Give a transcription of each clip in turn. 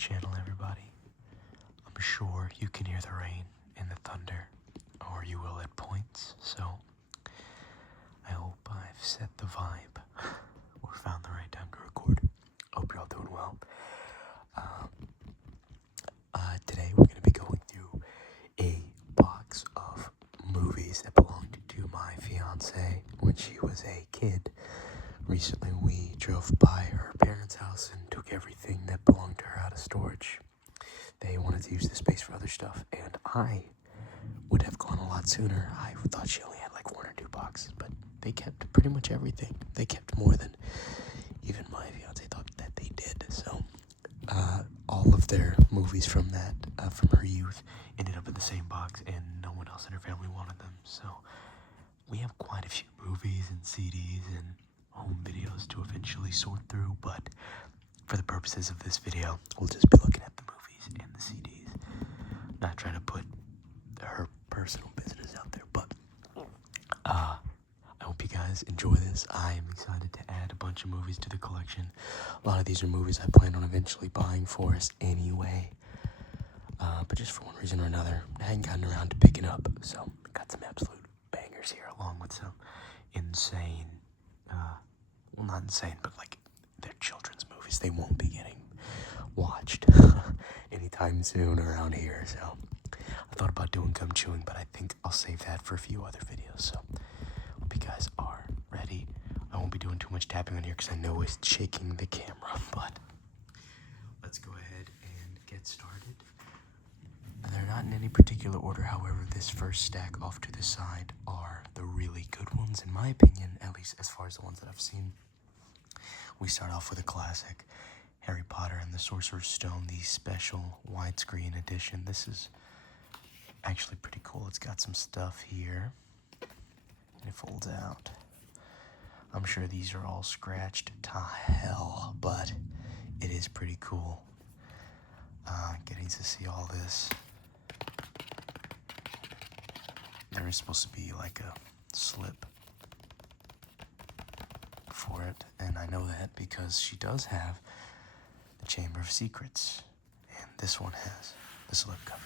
channel, everybody. I'm sure you can hear the rain and the thunder, or you will at points, so I hope I've set the vibe or found the right time to record. Hope you're all doing well. Today we're going to be going through a box of movies that belonged to my fiance when she was a kid. Recently we drove by her parents' house and took everything that belonged to her out of storage. They wanted to use the space for other stuff, and I would have gone a lot sooner. I thought she only had like 1 or 2 boxes, but they kept pretty much everything. They kept more than even my fiance thought that they did. So all of their movies from her youth ended up in the same box, and no one else in her family wanted them. So we have quite a few movies and CDs and home videos to eventually sort through, but for the purposes of this video, we'll just be looking at the movies and the CDs. Not trying to put her personal business out there, but I hope you guys enjoy this. I am excited to add a bunch of movies to the collection. A lot of these are movies I plan on eventually buying for us anyway, but just for one reason or another, I hadn't gotten around to picking up. So got some absolute bangers here, along with some insane, well, not insane, but like they're children's movies. They won't be getting watched anytime soon around here. So I thought about doing gum chewing, but I think I'll save that for a few other videos. So hope you guys are ready. I won't be doing too much tapping on here because I know it's shaking the camera, but let's go ahead and get started. They're not in any particular order, however, this first stack off to the side are the really good ones, in my opinion, at least as far as the ones that I've seen. We start off with a classic, Harry Potter and the Sorcerer's Stone, the special widescreen edition. This is actually pretty cool. It's got some stuff here, and it folds out. I'm sure these are all scratched to hell, but it is pretty cool. Getting to see all this. There is supposed to be like a slip for it, and I know that because she does have the Chamber of Secrets, and this one has the slip cover.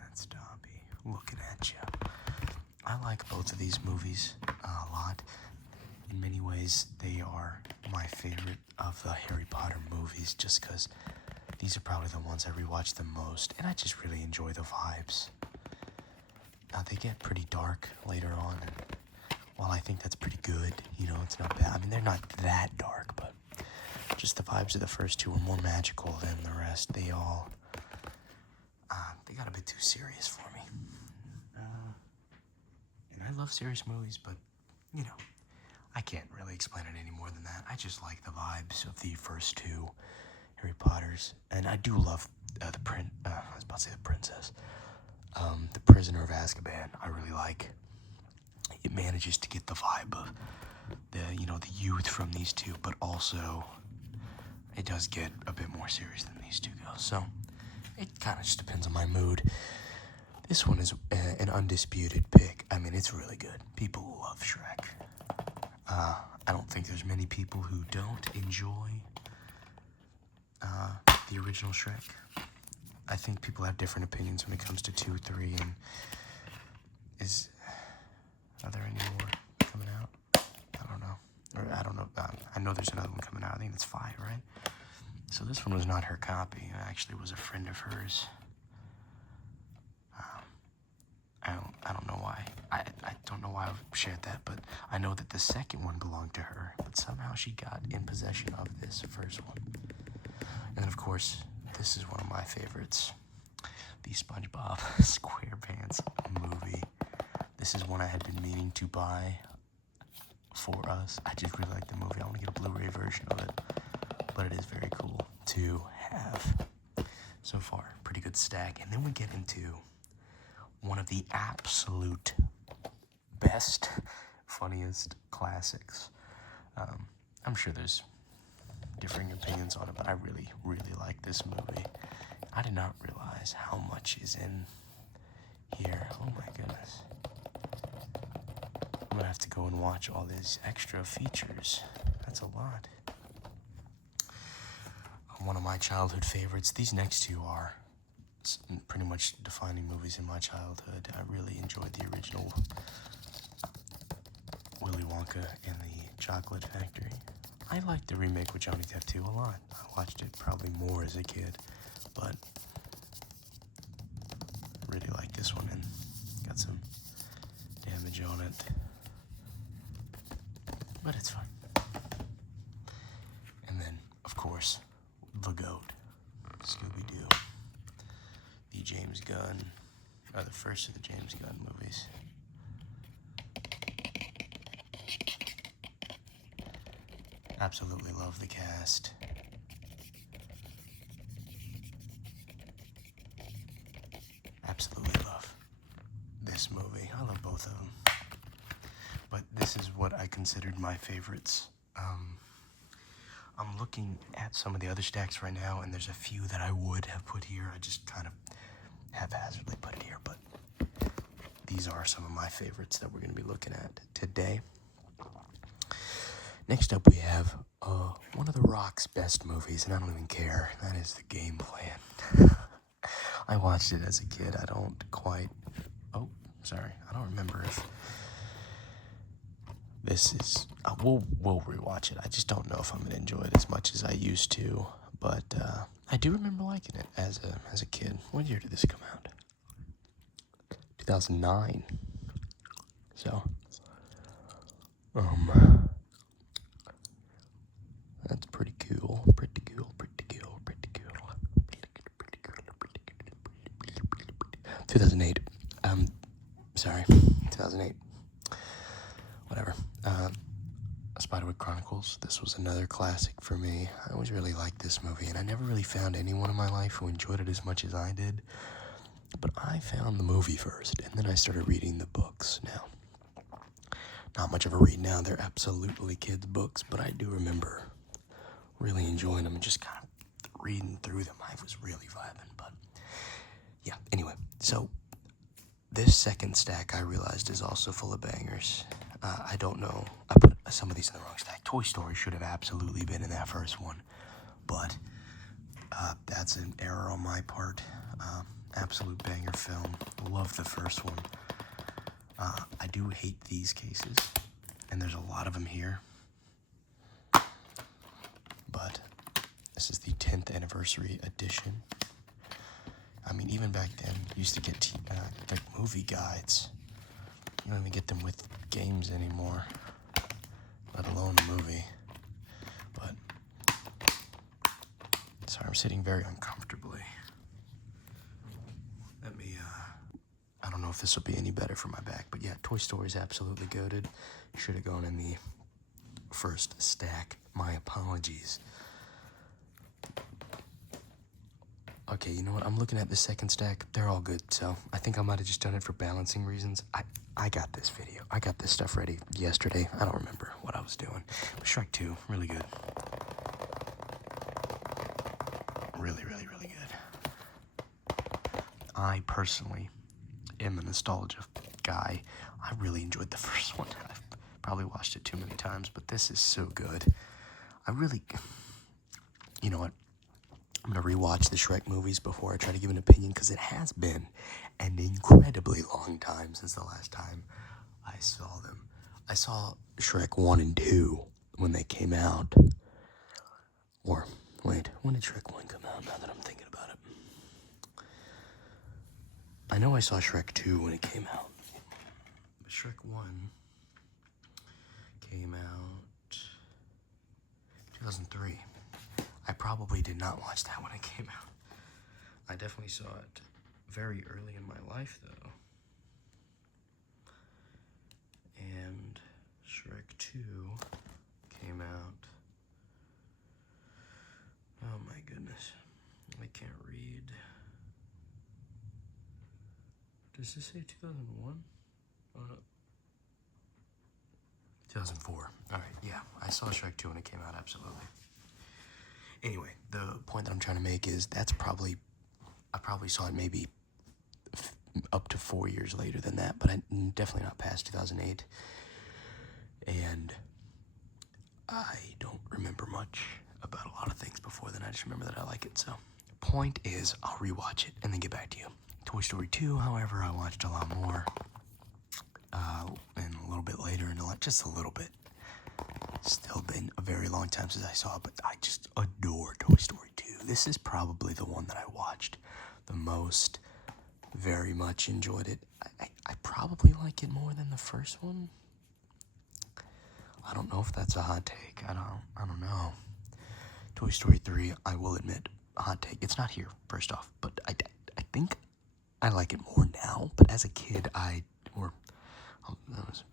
That's Dobby looking at you. I like both of these movies a lot. In many ways, they are my favorite of the Harry Potter movies, just because these are probably the ones I rewatch the most, and I just really enjoy the vibes. They get pretty dark later on, and while I think that's pretty good, it's not bad. I mean, they're not that dark, but just the vibes of the first two are more magical than the rest. They all, they got a bit too serious for me. And I love serious movies, but, I can't really explain it any more than that. I just like the vibes of the first two Harry Potters, and I do love I was about to say the princess. The Prisoner of Azkaban, I really like. It manages to get the vibe of the youth from these two, but also it does get a bit more serious than these two go. So it kind of just depends on my mood. This one is an undisputed pick. I mean, it's really good. People love Shrek. I don't think there's many people who don't enjoy the original Shrek. I think people have different opinions when it comes to 2, 3, and are there any more coming out? I don't know. I know there's another one coming out. I think it's 5, right? So this one was not her copy. It actually was a friend of hers. I don't know why. I don't know why I shared that, but I know that the second one belonged to her, but somehow she got in possession of this first one. And then, of course, this is one of my favorites, the SpongeBob SquarePants movie. This is one I had been meaning to buy for us. I just really like the movie. I want to get a Blu-ray version of it, but it is very cool to have. So far, pretty good stack. And then we get into one of the absolute best, funniest classics. I'm sure there's differing opinions on it, but I really, really like this movie. I did not realize how much is in here. Oh my goodness. I'm gonna have to go and watch all these extra features. That's a lot. One of my childhood favorites. These next two are pretty much defining movies in my childhood. I really enjoyed the original Willy Wonka and the Chocolate Factory. I liked the remake with Johnny Depp too a lot. I watched it probably more as a kid, but I really like this one and got some damage on it. But it's fine. And then, of course, the GOAT, Scooby-Doo. The James Gunn, or the first of the James Gunn movies. Absolutely love the cast. Absolutely love this movie. I love both of them. But this is what I considered my favorites. I'm looking at some of the other stacks right now, and there's a few that I would have put here. I just kind of haphazardly put it here, but these are some of my favorites that we're going to be looking at today. Next up, we have one of The Rock's best movies, and I don't even care. That is The Game Plan. I watched it as a kid. I don't remember if this is... we'll rewatch it. I just don't know if I'm going to enjoy it as much as I used to, but I do remember liking it as a kid. What year did this come out? 2009. So, that's pretty cool. 2008. 2008. Whatever. Spiderwick Chronicles. This was another classic for me. I always really liked this movie, and I never really found anyone in my life who enjoyed it as much as I did. But I found the movie first, and then I started reading the books. Now, not much of a read now. They're absolutely kids' books, but I do remember really enjoying them and just kind of reading through them. I was really vibing, but yeah. Anyway, so this second stack I realized is also full of bangers. I don't know. I put some of these in the wrong stack. Toy Story should have absolutely been in that first one, but that's an error on my part. Absolute banger film. Love the first one. I do hate these cases, and there's a lot of them here. But this is the 10th anniversary edition. I mean, even back then, you used to get like movie guides. You don't even get them with games anymore, let alone a movie. But, sorry, I'm sitting very uncomfortably. Let me, I don't know if this will be any better for my back, but yeah, Toy Story is absolutely goated. Should have gone in the first stack. My apologies. Okay, you know what? I'm looking at the second stack. They're all good, so I think I might have just done it for balancing reasons. I got this video. I got this stuff ready yesterday. I don't remember what I was doing. But Shrek 2, really good. Really, really, really good. I personally am a nostalgia guy. I really enjoyed the first one. I've probably watched it too many times, but this is so good. You know what? I'm going to rewatch the Shrek movies before I try to give an opinion, because it has been an incredibly long time since the last time I saw them. I saw Shrek 1 and 2 when they came out. Or, wait, when did Shrek 1 come out, now that I'm thinking about it? I know I saw Shrek 2 when it came out. But Shrek 1 came out 2003. I probably did not watch that when it came out. I definitely saw it very early in my life, though. And Shrek 2 came out... Oh my goodness. I can't read. Does this say 2001? Oh no. 2004. Alright, yeah. I saw Shrek 2 when it came out, absolutely. Anyway, the point that I'm trying to make is I probably saw it maybe up to 4 years later than that, but definitely not past 2008. And I don't remember much about a lot of things before then. I just remember that I like it. So, point is, I'll rewatch it and then get back to you. Toy Story 2, however, I watched a lot more, and a little bit later, and just a little bit. Still been a very long time since I saw it, but I just adore Toy Story 2. This is probably the one that I watched the most. Very much enjoyed it. I probably like it more than the first one. I don't know if that's a hot take. I don't know. Toy Story 3, I will admit, hot take. It's not here, first off, but I think I like it more now. But as a kid, I was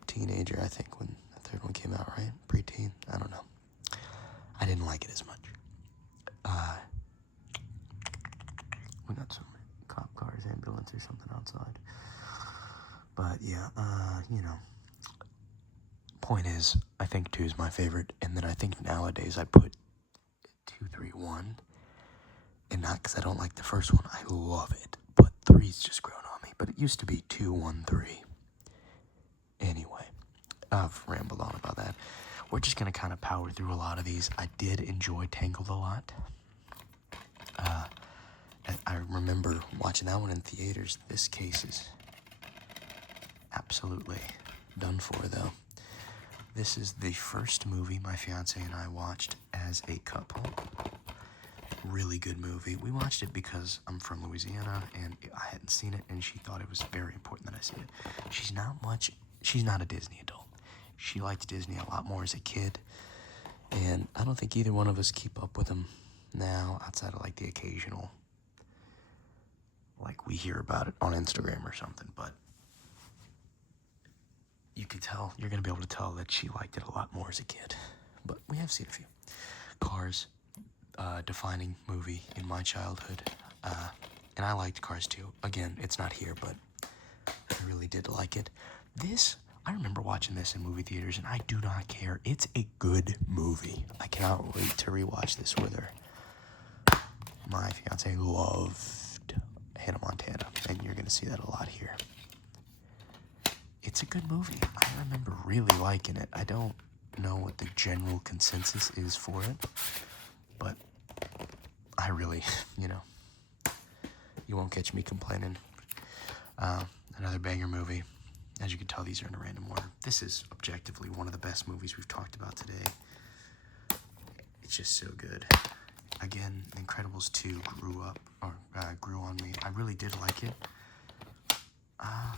a teenager, I think, when the third one came out, right? Preteen? I don't know. I didn't like it as much. We got some cop cars, ambulance, or something outside. But yeah, point is, I think 2 is my favorite, and then I think nowadays I put 2, 3, 1, and not because I don't like the first one, I love it, but 3's just grown on me, but it used to be 2, 1, 3. Anyway, I've rambled on about that. We're just going to kind of power through a lot of these. I did enjoy Tangled a lot. I remember watching that one in theaters. This case is absolutely done for, though. This is the first movie my fiance and I watched as a couple. Really good movie. We watched it because I'm from Louisiana and I hadn't seen it, and she thought it was very important that I see it. She's not a Disney adult. She liked Disney a lot more as a kid, and I don't think either one of us keep up with them now, outside of like the occasional, like we hear about it on Instagram or something, but you're going to be able to tell that she liked it a lot more as a kid. But we have seen a few. Cars, defining movie in my childhood. And I liked Cars too. Again, it's not here, but I really did like it. I remember watching this in movie theaters, and I do not care. It's a good movie. I cannot wait to rewatch this with her. My fiance loved Hannah Montana, and you're going to see that a lot here. It's a good movie. I remember really liking it. I don't know what the general consensus is for it, but I really, you won't catch me complaining. Another banger movie. As you can tell, these are in a random order. This is objectively one of the best movies we've talked about today. It's just so good. Again, Incredibles 2 grew on me. I really did like it. I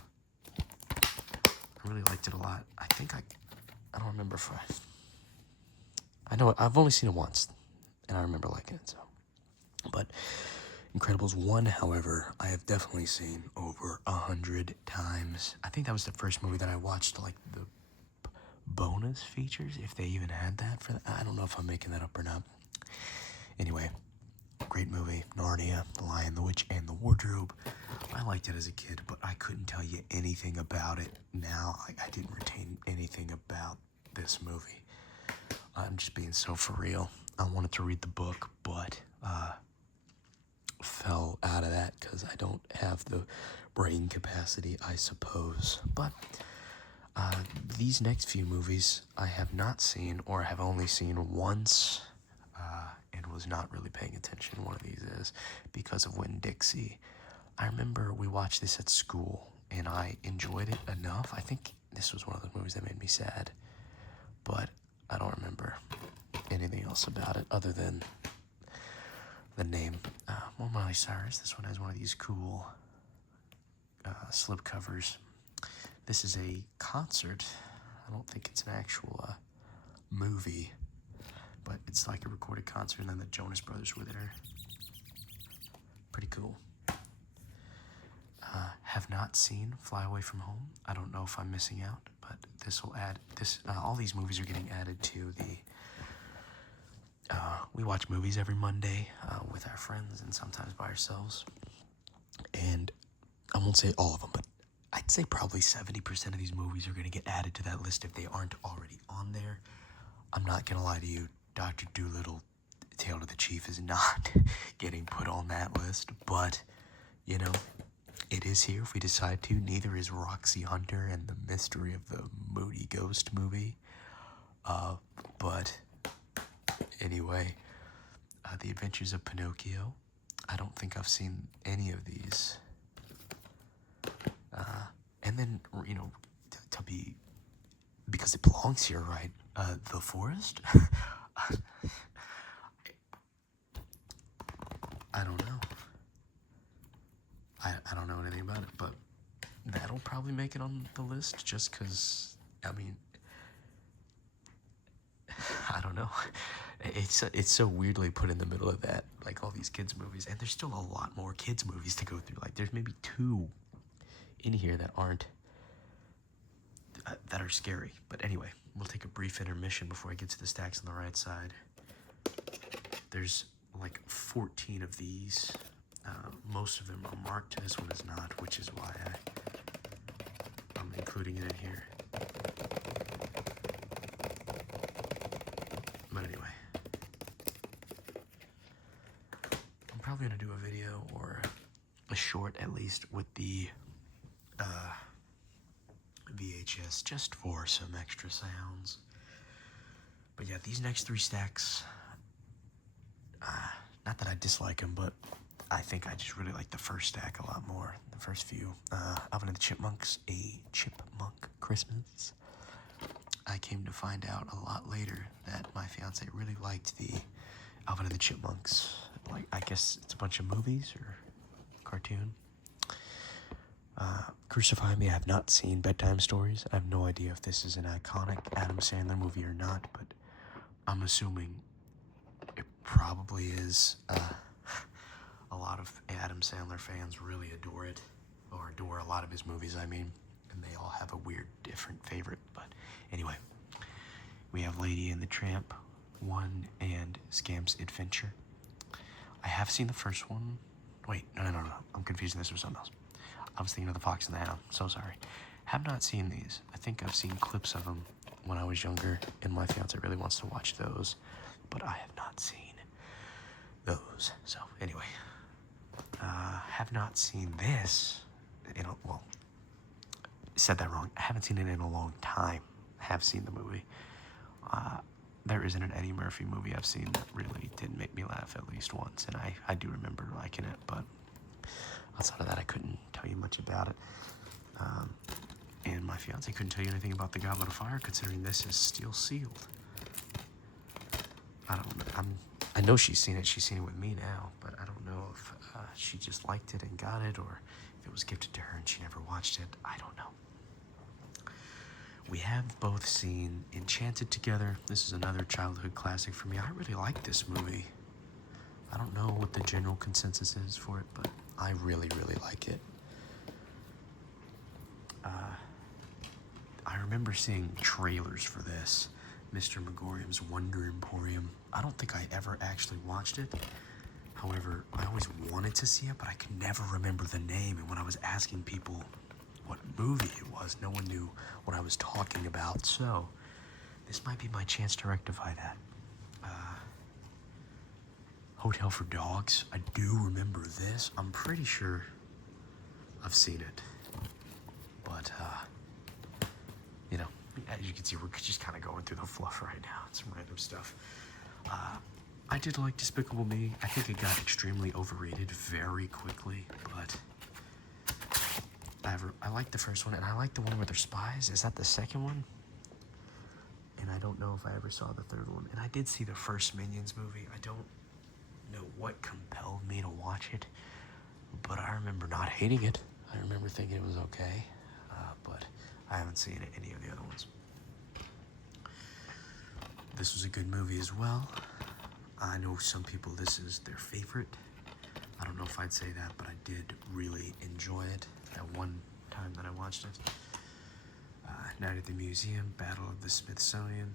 really liked it a lot. I don't remember if I know I've only seen it once, and I remember liking it, so. But Incredibles 1, however, I have definitely seen over 100 times. I think that was the first movie that I watched, like, the bonus features, if they even had that for that. I don't know if I'm making that up or not. Anyway, great movie. Narnia, The Lion, the Witch, and the Wardrobe. I liked it as a kid, but I couldn't tell you anything about it now. I didn't retain anything about this movie. I'm just being so for real. I wanted to read the book, but fell out of that because I don't have the brain capacity, I suppose. But these next few movies I have not seen, or have only seen once, and was not really paying attention. One of these is because of Winn-Dixie. I remember we watched this at school, and I enjoyed it enough. I think this was one of those movies that made me sad, but I don't remember anything else about it other than the name. More Miley Cyrus. This one has one of these cool slip covers. This is a concert. I don't think it's an actual movie, but it's like a recorded concert, and then the Jonas Brothers were there. Pretty cool. Have not seen Fly Away From Home. I don't know if I'm missing out, but this will add this. All these movies are getting added to the. We watch movies every Monday with our friends and sometimes by ourselves. And I won't say all of them, but I'd say probably 70% of these movies are going to get added to that list if they aren't already on there. I'm not going to lie to you, Dr. Dolittle, Tale of the Chief is not getting put on that list, but, It is here if we decide to. Neither is Roxy Hunter and the Mystery of the Moody Ghost movie. But anyway, The Adventures of Pinocchio. I don't think I've seen any of these. And then, to be, because it belongs here, right? The Forest? I don't know. I don't know anything about it, but that'll probably make it on the list just because, I mean, I don't know. It's so weirdly put in the middle of that, like all these kids movies, and there's still a lot more kids movies to go through. Like there's maybe 2 in here that aren't that are scary. But anyway, we'll take a brief intermission before I get to the stacks on the right side. There's like 14 of these. Most of them are marked. This one is not, which is why I'm including it in here. But anyway, I'm probably going to do a video or a short at least with the VHS just for some extra sounds. But yeah, these next 3 stacks, not that I dislike them, but I think I just really like the first stack a lot more. The first few. Alvin and the Chipmunks, A Chipmunk Christmas. I came to find out a lot later that my fiance really liked the Alvin and the Chipmunks. Like, I guess it's a bunch of movies or cartoon. Crucify Me, I have not seen Bedtime Stories. I have no idea if this is an iconic Adam Sandler movie or not, but I'm assuming it probably is. A lot of Adam Sandler fans really adore it, or adore a lot of his movies, I mean, and they all have a weird, different favorite. But anyway, we have Lady and the Tramp 1 and Scamp's Adventure. I have seen the first one. Wait, no, I'm confusing this with something else. I was thinking of The Fox and the Hound. So sorry. Have not seen these. I think I've seen clips of them when I was younger, and my fiance really wants to watch those, but I have not seen those. So anyway, have not seen this said that wrong. I haven't seen it in a long time. I have seen the movie. There isn't an Eddie Murphy movie I've seen that really did make me laugh at least once, and I do remember liking it, but outside of that, I couldn't tell you much about it. And my fiance couldn't tell you anything about The Goblet of Fire, considering this is still sealed. I don't know. I know she's seen it. She's seen it with me now, but I don't know if she just liked it and got it, or if it was gifted to her and she never watched it. I don't know. We have both seen Enchanted together. This is another childhood classic for me. I really like this movie. I don't know what the general consensus is for it, but I really, really like it. I remember seeing trailers for this, Mr. Megorium's Wonder Emporium. I don't think I ever actually watched it. However, I always wanted to see it, but I could never remember the name. And when I was asking people what movie it was, no one knew what I was talking about. So, this might be my chance to rectify that. Hotel for Dogs. I do remember this. I'm pretty sure I've seen it. But, as you can see, we're just kind of going through the fluff right now. It's some random stuff. I did like Despicable Me. I think it got extremely overrated very quickly, but I like the first one, and I like the one where they're spies. Is that the second one? And I don't know if I ever saw the third one. And I did see the first Minions movie. I don't know what compelled me to watch it, but I remember not hating it. I remember thinking it was okay, but I haven't seen any of the other ones. This was a good movie as well. I know some people, this is their favorite. I don't know if I'd say that, but I did really enjoy it that one time that I watched it. Night at the Museum, Battle of the Smithsonian,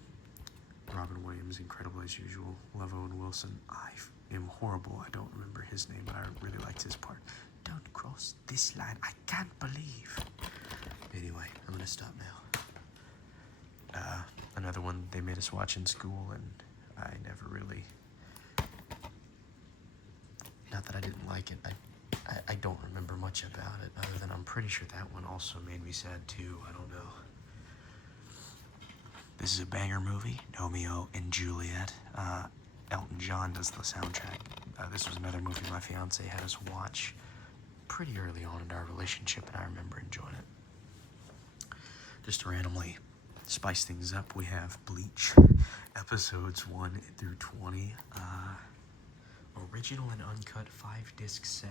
Robin Williams, incredible as usual, Love Owen Wilson. I am horrible, I don't remember his name, but I really liked his part. Don't cross this line, I can't believe. Anyway, I'm gonna stop now. Another one they made us watch in school, and I never really, not that I didn't like it, I don't remember much about it, other than I'm pretty sure that one also made me sad too. I don't know. This is a banger movie, Romeo and Juliet. Elton John does the soundtrack. This was another movie my fiance had us watch pretty early on in our relationship, and I remember enjoying it. Just to randomly spice things up, we have Bleach, episodes 1 through 20. Original and uncut 5-disc set.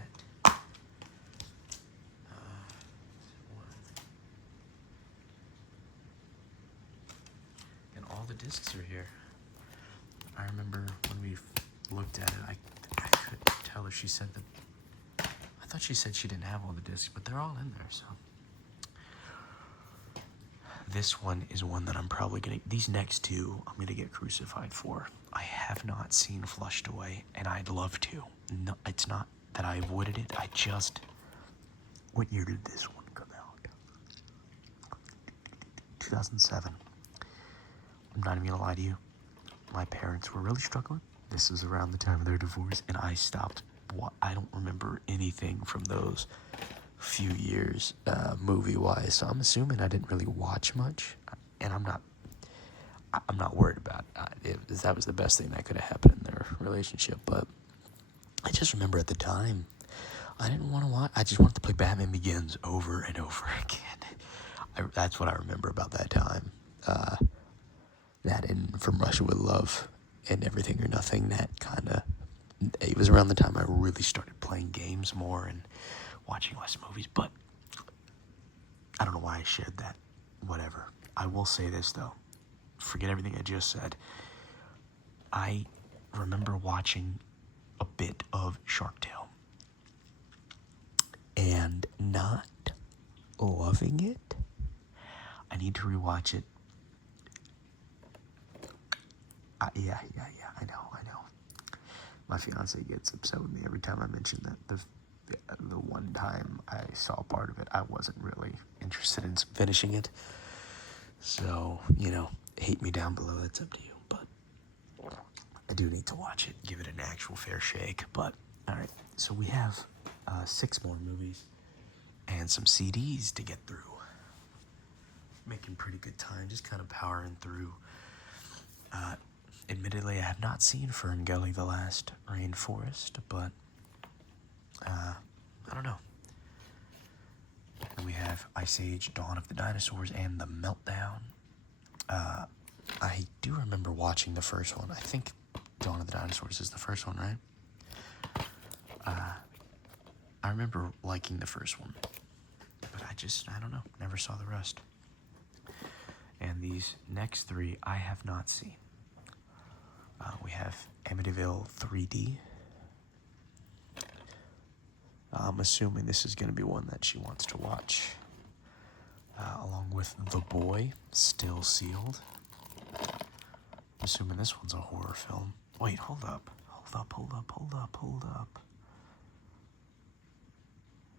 And all the discs are here. I remember when we looked at it, I couldn't tell if she said that. I thought she said she didn't have all the discs, but they're all in there, so. This one is one that I'm probably gonna, these next two, I'm gonna get crucified for. I have not seen Flushed Away, and I'd love to. No, it's not that I avoided it, what year did this one come out? 2007. I'm not even gonna lie to you. My parents were really struggling. This was around the time of their divorce, and I stopped. I don't remember anything from those few years, movie-wise. So I'm assuming I didn't really watch much, and I'm not worried about it. That was the best thing that could have happened in their relationship. But I just remember at the time, I didn't want to watch. I just wanted to play Batman Begins over and over again. That's what I remember about that time. That and From Russia with Love and Everything or Nothing. That kind of, it was around the time I really started playing games more and watching less movies. But I don't know why I shared that. Whatever. I will say this though. Forget everything I just said. I remember watching a bit of Shark Tale and not loving it. I need to rewatch it. Yeah, I know. My fiance gets upset with me every time I mention that. The one time I saw part of it, I wasn't really interested in finishing it. So, hate me down below, that's up to you. But I do need to watch it, give it an actual fair shake. But, alright, so we have 6 more movies and some CDs to get through. Making pretty good time, just kind of powering through. Admittedly, I have not seen Ferngully the Last Rainforest, but I don't know. And we have Ice Age, Dawn of the Dinosaurs, and The Meltdown. I do remember watching the first one. I think Dawn of the Dinosaurs is the first one, right? I remember liking the first one, but I don't know, never saw the rest. And these next 3 I have not seen. We have Amityville 3D. I'm assuming this is going to be one that she wants to watch. Along with The Boy, Still Sealed. I'm assuming this one's a horror film. Wait, hold up.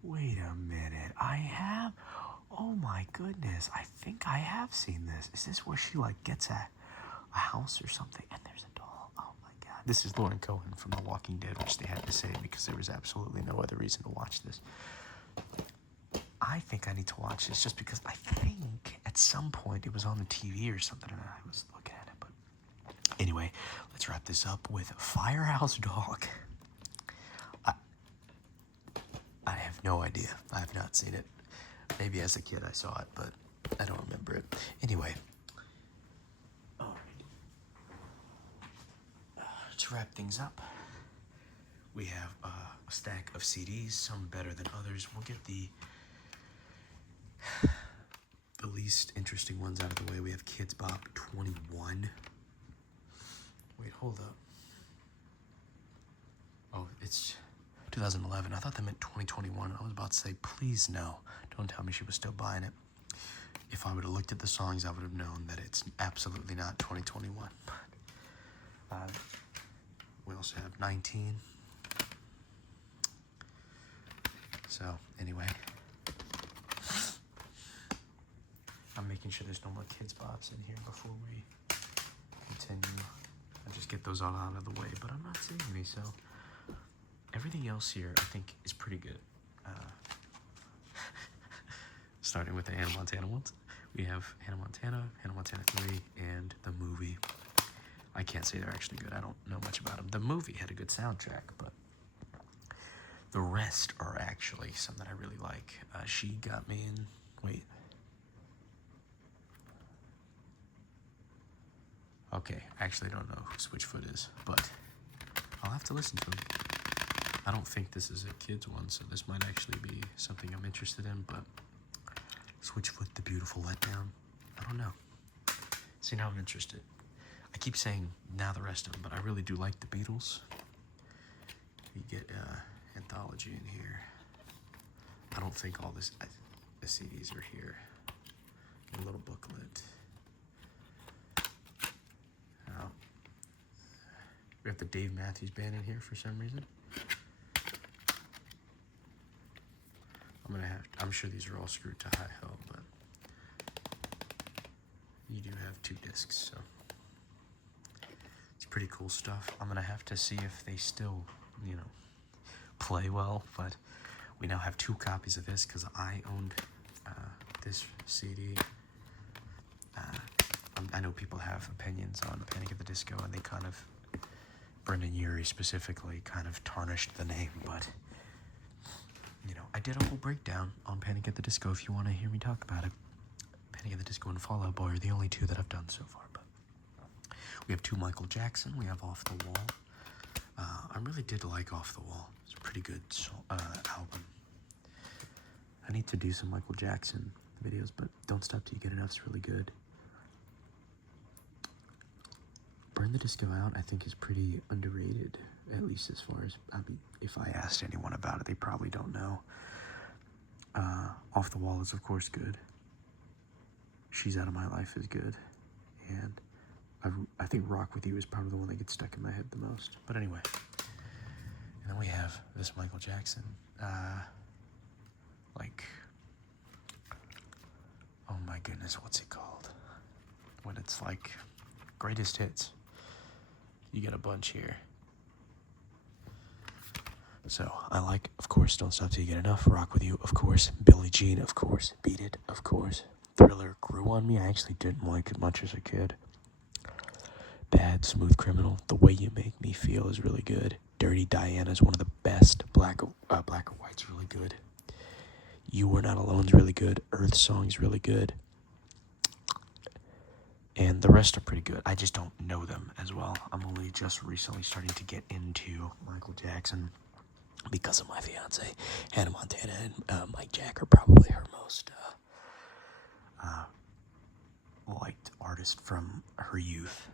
Wait a minute. Oh my goodness. I think I have seen this. Is this where she gets a house or something and there's a doll? Oh my god. This is Lauren Cohen from The Walking Dead, which they had to say because there was absolutely no other reason to watch this. I think I need to watch this just because I think at some point it was on the TV or something and I was looking at it. But anyway, let's wrap this up with Firehouse Dog. I have no idea. I have not seen it. Maybe as a kid I saw it, but I don't remember it. Anyway. To wrap things up, we have a stack of CDs, some better than others. We'll get the least interesting ones out of the way. We have Kids Bop 21. Wait, hold up. Oh, it's 2011. I thought that meant 2021. I was about to say, please no. Don't tell me she was still buying it. If I would have looked at the songs, I would have known that it's absolutely not 2021. We also have 19. So, anyway. I'm making sure there's no more Kids Bops in here before we continue. I just get those all out of the way, but I'm not seeing any, so everything else here I think is pretty good. Starting with the Hannah Montana ones. We have Hannah Montana 3, and the movie. I can't say they're actually good. I don't know much about them. The movie had a good soundtrack, but the rest are actually some that I really like. She Got Me In. Wait. Okay, I actually don't know who Switchfoot is, but I'll have to listen to them. I don't think this is a kid's one, so this might actually be something I'm interested in, but Switchfoot, The Beautiful Letdown. I don't know. See, now I'm interested. I keep saying now the rest of them, but I really do like the Beatles. You get anthology in here. I don't think all the CDs are here. A little booklet. We have the Dave Matthews Band in here for some reason. I'm sure these are all screwed to hi-ho, but you do have 2 discs, so it's pretty cool stuff. I'm gonna have to see if they still, play well, but we now have 2 copies of this because I owned this CD. I know people have opinions on Panic at the Disco, and they kind of, Brendan Urie specifically, kind of tarnished the name, but I did a whole breakdown on Panic at the Disco if you want to hear me talk about it. Panic at the Disco and Fall Out Boy are the only 2 that I've done so far, but we have 2 Michael Jackson. We have Off the Wall. I really did like Off the Wall. It's a pretty good album. I need to do some Michael Jackson videos, but Don't Stop Till You Get Enough's really good. Burn the Disco Out, I think, is pretty underrated, at least as far as, if I asked anyone about it, they probably don't know. Off the Wall is, of course, good. She's Out of My Life is good. And I think Rock With You is probably the one that gets stuck in my head the most. But anyway. And then we have this Michael Jackson. Oh my goodness, what's it called? When it's like greatest hits. You get a bunch here. So, I like, of course, Don't Stop Till You Get Enough, Rock With You, of course, Billie Jean, of course, Beat It, of course, Thriller grew on me. I actually didn't like it much as a kid. Bad, Smooth Criminal, The Way You Make Me Feel is really good. Dirty Diana is one of the best. Black or White's really good. You Were Not Alone is really good. Earth Song is really good. And the rest are pretty good. I just don't know them as well. I'm only just recently starting to get into Michael Jackson because of my fiance. Hannah Montana and Mike Jack are probably her most liked artist from her youth.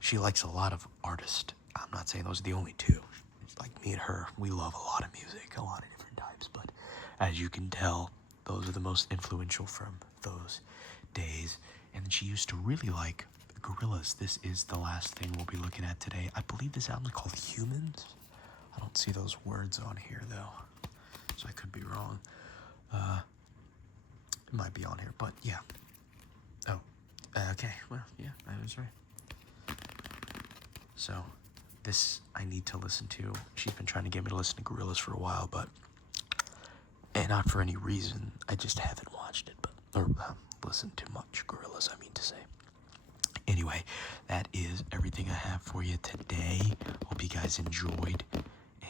She likes a lot of artists. I'm not saying those are the only 2. It's like me and her, we love a lot of music, a lot of different types, but as you can tell, those are the most influential from those days. And she used to really like Gorillaz. This is the last thing we'll be looking at today. I believe this album is called Humans. I don't see those words on here, though, so I could be wrong. It might be on here, but yeah. Oh, okay. Well, yeah, I was right. So, this I need to listen to. She's been trying to get me to listen to Gorillaz for a while, and not for any reason. I just haven't watched it, or listened to much Gorillaz, I mean to say. Anyway, that is everything I have for you today. Hope you guys enjoyed,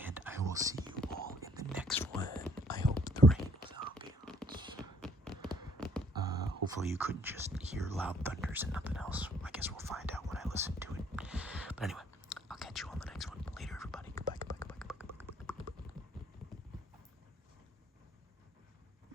and I will see you all in the next one. I hope the rain was ambiance. Hopefully you couldn't just hear loud thunders and nothing else. I guess we'll find out when I listen to it. But anyway.